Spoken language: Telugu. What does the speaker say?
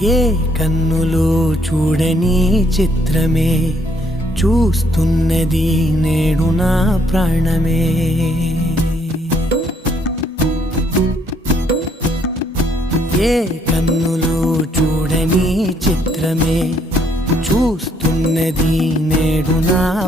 ఏ కన్నులు చూడని చిత్రమే చూస్తున్నది నేడు నా ప్రాణమే. ఏ కన్నులు చూడని చిత్రమే చూస్తున్నది నేడు నా